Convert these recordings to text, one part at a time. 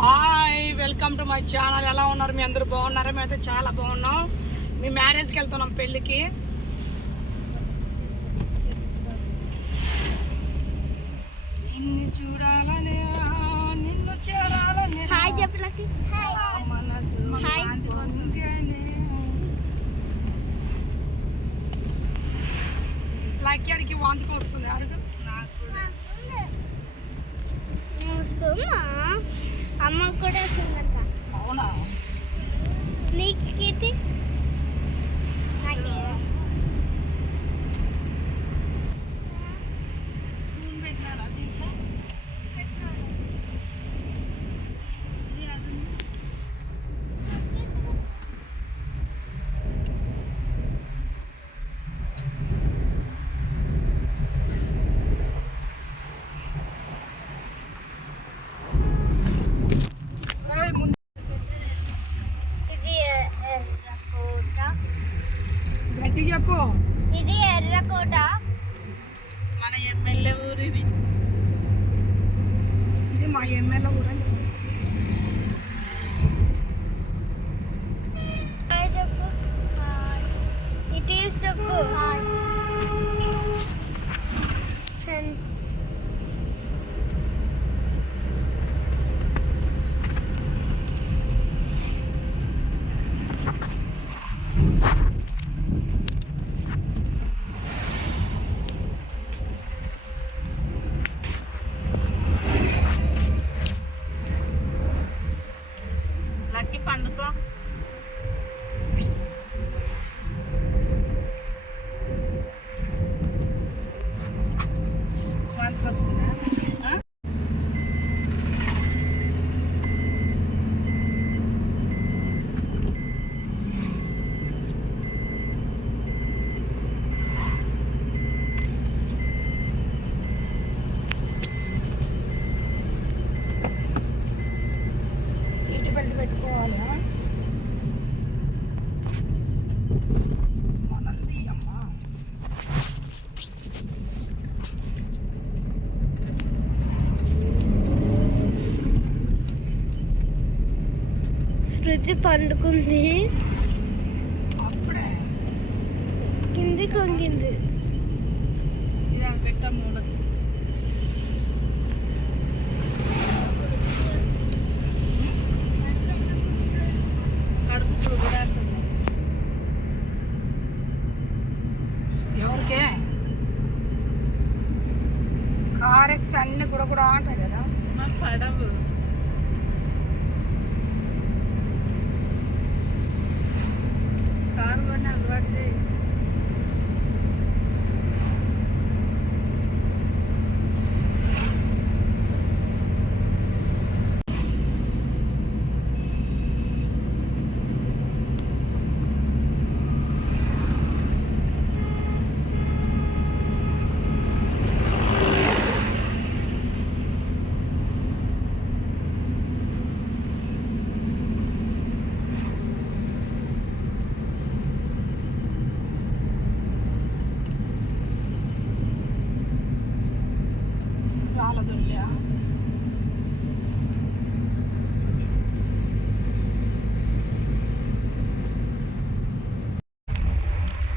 Hi welcome to my channel ఎలా ఉన్నారు? మీ అందరూ బాగున్నారా? మేమైతే చాలా బాగున్నాం. మీ మ్యారేజ్కి వెళ్తున్నాం పెళ్ళికి నిన్ను చూడాలనే నిన్ను చేరాలనే హాయ్ చెప్పలకి హాయ్ మనసు హాయ్. పొంగెనే. లక్కీ అడిగి వాంతికి వస్తుంది అడుగు వస్తుందా అమ్మ కూడా వస్తుందంట. అవునా? నీకు కీర్తి? నాకే గట్టిగా చెప్పు ఇది ఎర్రకోట మన ఎమ్మెల్యే ఊరు ఇది ఇది మా ఎమ్మెల్యే ఊరు అని చెప్పు. హాయ్ చెప్పు హాయ్ ఇట్ ఈస్ చెప్పు బెల్ట్ పెట్టుకోవాలి శృతి పండుకుంది. కింది కొంగింది. పెట్ట మూడు కడుపు కూడా ఎవరికే? కారెక్ట్ అన్ని కూడా కూడా అంటాయి కదా. పడవు కారు కొని అలవాటు చేయి రాలదుల్లా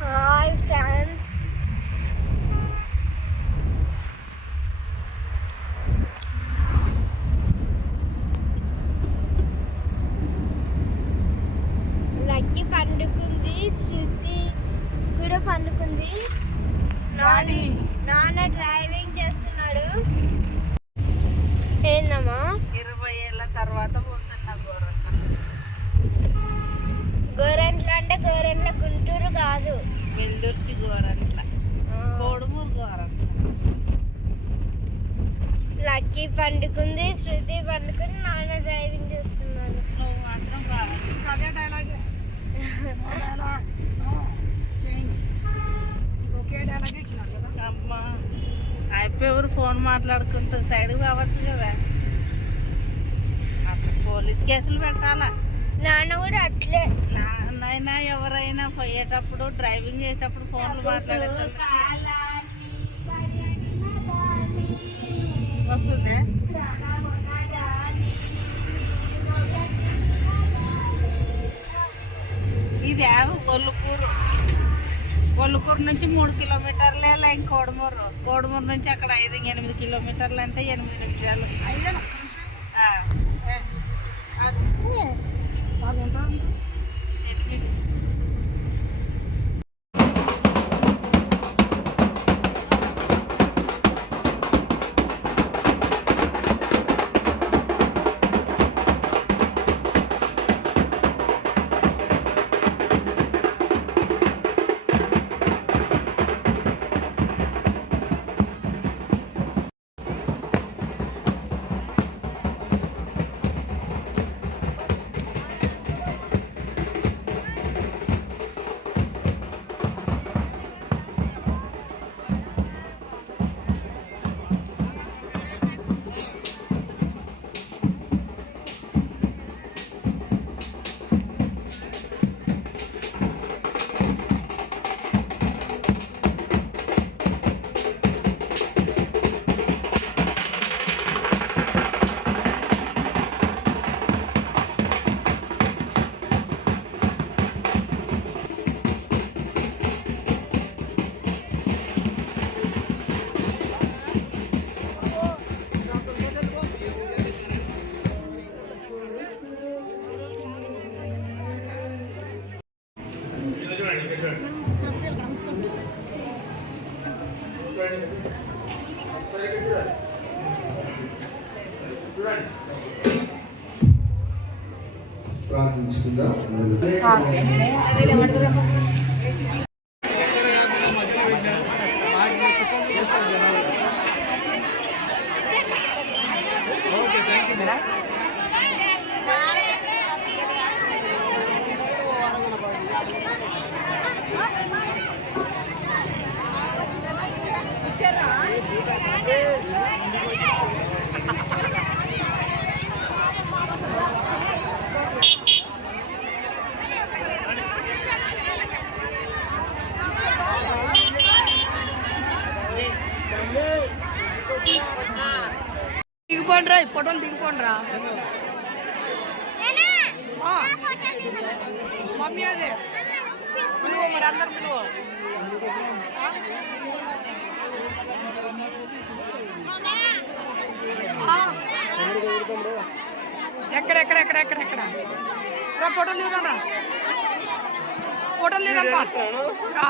హాయ్ ఫ్రెండ్స్ లక్కీ పండుకుంది శృతి కూడా పండుకుంది. డాడీ నాన్న డ్రైవింగ్ చేస్తున్నాడు. ఏందమ్మా? ఇరవై ఏళ్ళ తర్వాత పోతున్నా గోరంట గోరెంట్ల అంటే గోరెంట్ల గుంటూరు కాదు. వెల్దుర్తి గోరంట్ల. కోడుమూరు గోరంట్ల. లక్కీ పండుకుంది శృతి పండుకుంది నాన్న డ్రైవింగ్ చేస్తున్నాడు. నువ్వు మాత్రం అమ్మా అయిపోయారు ఫోన్ మాట్లాడుకుంటూ సైడ్ కావచ్చు కదా. అట్లా పోలీస్ కేసులు పెట్టాలా? నాన్న కూడా అట్లే. నాన్నైనా ఎవరైనా పోయేటప్పుడు డ్రైవింగ్ చేసేటప్పుడు ఫోన్లు మాట్లాడేటప్పుడు. వస్తుందా? కొల్లుకూరు కొల్లుకూరు నుంచి మూడు కిలోమీటర్లే లైన్ కోడమూరు. కోడమూరు నుంచి అక్కడ ఐదు ఎనిమిది కిలోమీటర్లు అంటే ఎనిమిది నిమిషాలు. ప్రార్థించుకుందాం. దిగిపోండి రా ఈ ఫోటోలు దిగిపోండి రా మమ్మీ అదే. పిలువ మరి అందరు పిలువ. ఎక్కడ ఎక్కడ ఎక్కడ ఎక్కడ ఎక్కడ? రా ఫోటోలు దిగుదాం ఫోటోలు దిగుదాంపా రా.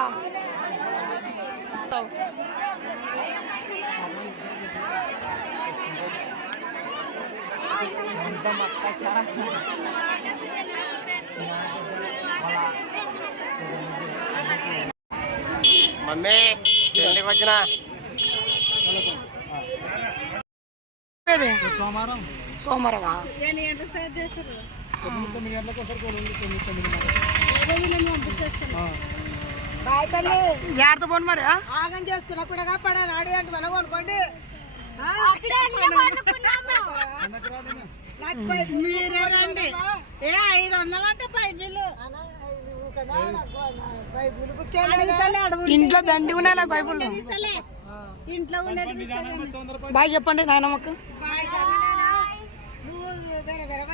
మమ్మీ పెళ్ళికి వచ్చిన ఏది? సోమవారమా గంటలకు జాగ్రత్త పోను మరి? ఆగం చేసుకున్నప్పుడు పడాను ఆడి అంటే మనం కొనుక్కోండి. మీరే రండి. ఏ ఐదు వందలు అంటే పైపులు ఇంట్లో దండి ఉన్నాయి బైబుల్ ఇంట్లో బాయ్ చెప్పండి నాయనమ్మకు. నువ్వు వేరే వేరే